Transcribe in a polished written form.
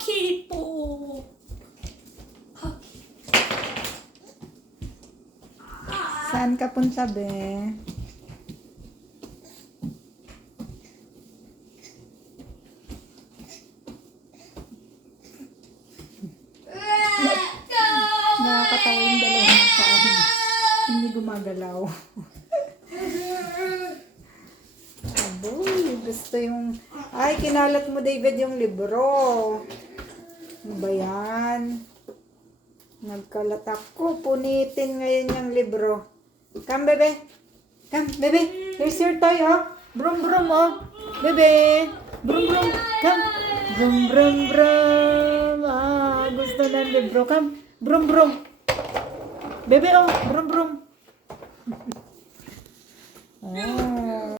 Hockey po. Hockey. Saan ka punta, be? Nakakatawa yung dalawang tao. Hindi gumagalaw. Aboy, gusto yung... Ay, kinalat mo, David, yung libro. Ano ba yan? Nagkalat ako. Punitin ngayon yung libro. Come, bebe. Come, bebe. Here's your toy, oh. Brum, brum, oh. Bebe. Brum, brum. Come. Brum, brum, brum. Ah, gusto ng libro. Come. Brum, brum. Bebe, oh. Brum, brum. Ah.